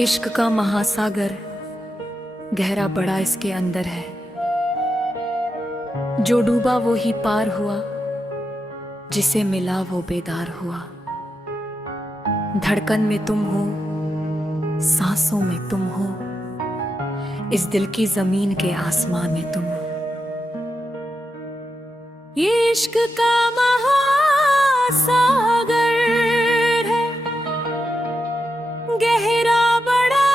इश्क का महासागर गहरा बड़ा इसके अंदर है। जो डूबा वो ही पार हुआ, जिसे मिला वो बेदार हुआ। धड़कन में तुम हो, सांसों में तुम हो, इस दिल की जमीन के आसमान में तुम हो। ये इश्क का महासागर है, गहरा बड़ा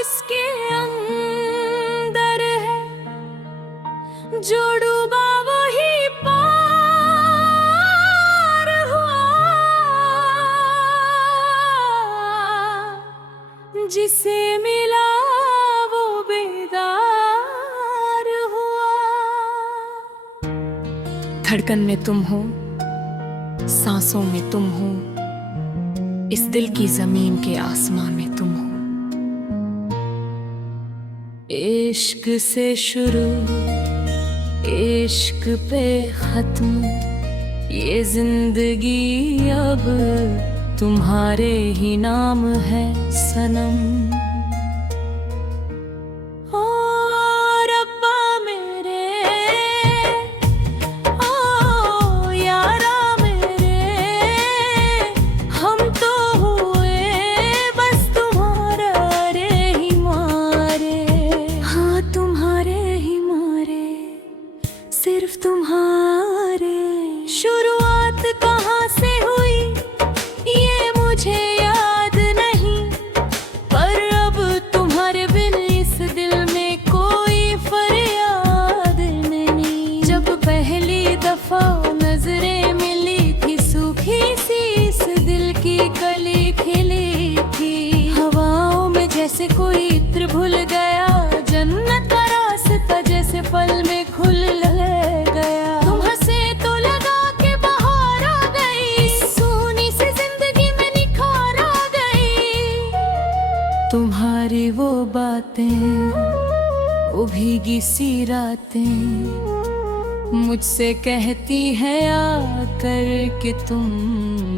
इसके अंदर है। जो डूबा वही पार हुआ, जिसे मिला वो बेदार हुआ। धड़कन में तुम हो, सांसों में तुम हो, इस दिल की जमीन के आसमान में तुम हो। इश्क से शुरू, इश्क पे खत्म, ये जिंदगी अब तुम्हारे ही नाम है सनम। ओ रब्बा मेरे, ओ यारा मेरे, हम तो हुए बस तुम्हारे ही मारे। हाँ तुम्हारे ही मारे, सिर्फ तुम्हारे। शुरुआत कहाँ से हुई ये मुझे याद नहीं, पर अब तुम्हारे बिन इस दिल में कोई फरियाद नहीं। जब पहली दफा नजरें मिली थी, सूखी सी इस दिल की कली खिली थी। हवाओं में जैसे कोई इत्र भूल गया, जन्नत का रास्ता जैसे पल में खुल गया। तुम हंसे तो लगा के बाहर आ गई, सोनी सी जिंदगी में निखार आ गई। तुम्हारी वो बातें, वो भीगी सी रातें, मुझसे कहती है आकर कि तुम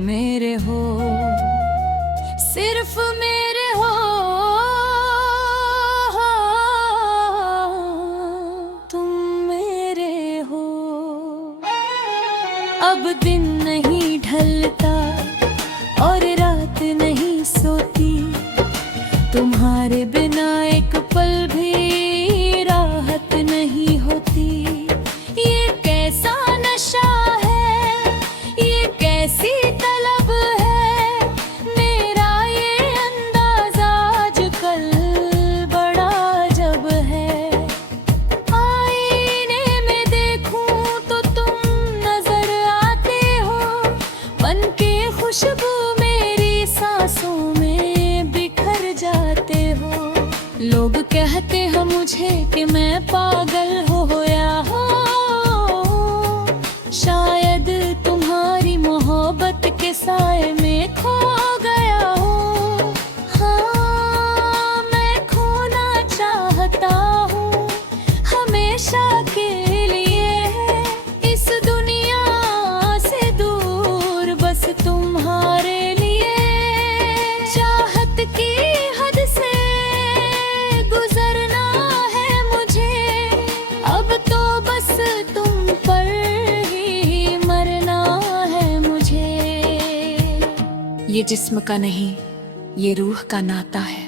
मेरे हो, सिर्फ मेरे हो। तुम मेरे हो। अब दिन नहीं ढलता और रात नहीं सोती, तुम्हारे बिना एक पल भी राहत नहीं होती। ये कैसा नशा है, ये कैसी तलब है, मेरा ये अंदाज़ा आजकल बड़ा अजब है। आईने में देखूं तो तुम नजर आते हो, बनके खुशबू मेरी सांसों में बिखर जाते हो। लोग कहते हैं मुझे कि मैं पागल होया हूँ, शायद तुम्हारी मोहब्बत के साए में खो गया हूँ। हाँ मैं खोना चाहता हूँ हमेशा के लिए, इस दुनिया से दूर बस तुम्हारे लिए। चाहत की हद से गुजरना है मुझे, अब तो बस तुम पर ही मरना है मुझे। ये जिस्म का नहीं, ये रूह का नाता है।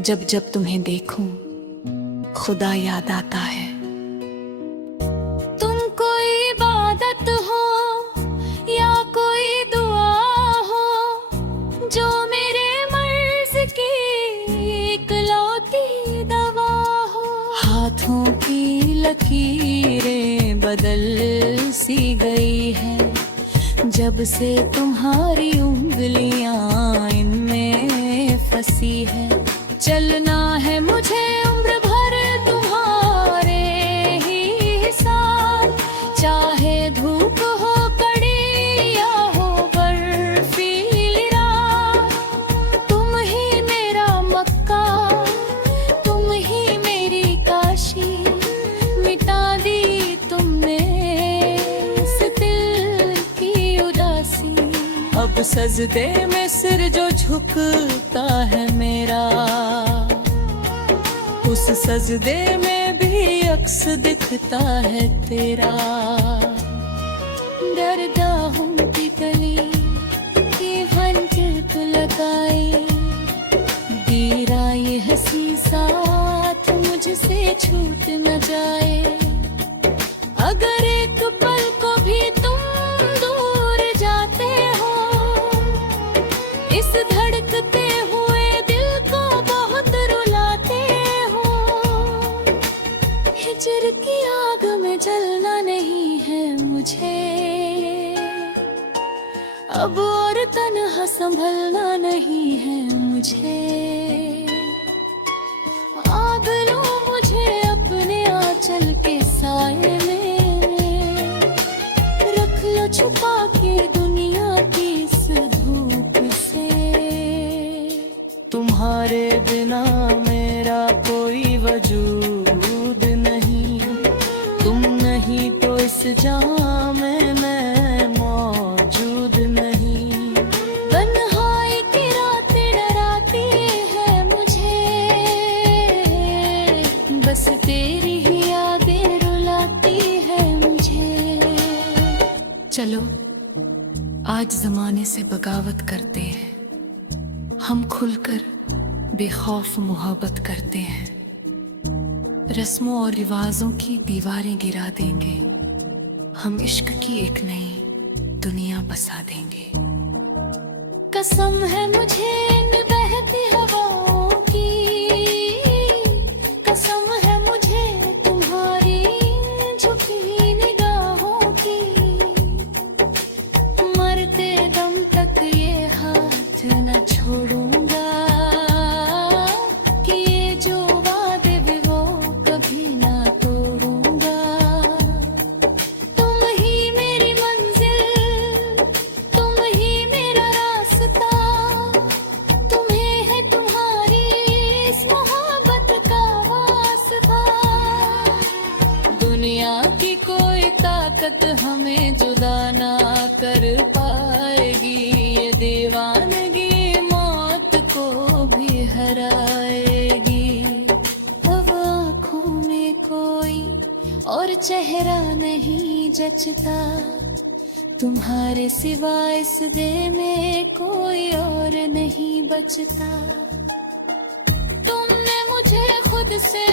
जब जब तुम्हें देखूं खुदा याद आता है। तुम कोई इबादत हो या कोई दुआ हो, जो मेरे मर्ज की इकलौती दवा हो। हाथों की लकीरें बदल सी गई है, जब से तुम्हारी उंगलियां इनमें फंसी है। चलना है मुझे उम्र भर तुम्हारे ही साथ, चाहे धूप हो कड़ी या हो बर्फीली रात। तुम ही मेरा मक्का, तुम ही मेरी काशी, मिटा दी तुमने इस दिल की उदासी। अब अब सजदे में सिर जो झुकता है मेरा, उस सजदे में भी अक्स दिखता है तेरा। डरदा हूँ कि गली की भनक लगाए, तेरा ये हंसी साथ मुझसे छूट न जाए। अगर एक पल को भी तुम दूर जाते हो, इस धड़कते हुए दिल को बहुत रुलाते हो। हिजर की आग में जलना नहीं है मुझे, अब और तन्हा संभलना नहीं है मुझे। आग लो मुझे अपने आंचल के साए में, रख लो छुपा के दुनिया की इस धूप से। तुम्हारे बिना मेरा कोई वजूद नहीं, तुम नहीं तो इस जहां में मैं मौजूद नहीं। तन्हाई की रातें डराती है मुझे, बस तेरी ही यादें रुलाती है मुझे। चलो आज जमाने से बगावत करते हैं, हम खुलकर बेखौफ मोहब्बत करते हैं। रस्मों और रिवाजों की दीवारें गिरा देंगे, हम इश्क की एक नई दुनिया बसा देंगे। कसम है मुझे इन बहती हवाओं की, कसम है मुझे तुम्हारी झुकी निगाहों की। मरते दम तक ये हाथ न छोड़ूंगा, कि ये जो वादे भी वो कभी ना तोड़ूंगा। तुम ही मेरी मंजिल, तुम ही मेरा रास्ता, तुम्हें है तुम्हारी इस मोहब्बत का वास्ता। दुनिया की कोई ताकत हमें जुदा ना कर पाएगी, ये दीवानगी मौत को भी हराएगी। अब आँखों में कोई और चेहरा नहीं जचता, तुम्हारे सिवा इस दिल में कोई और नहीं बचता। तुमने मुझे खुद से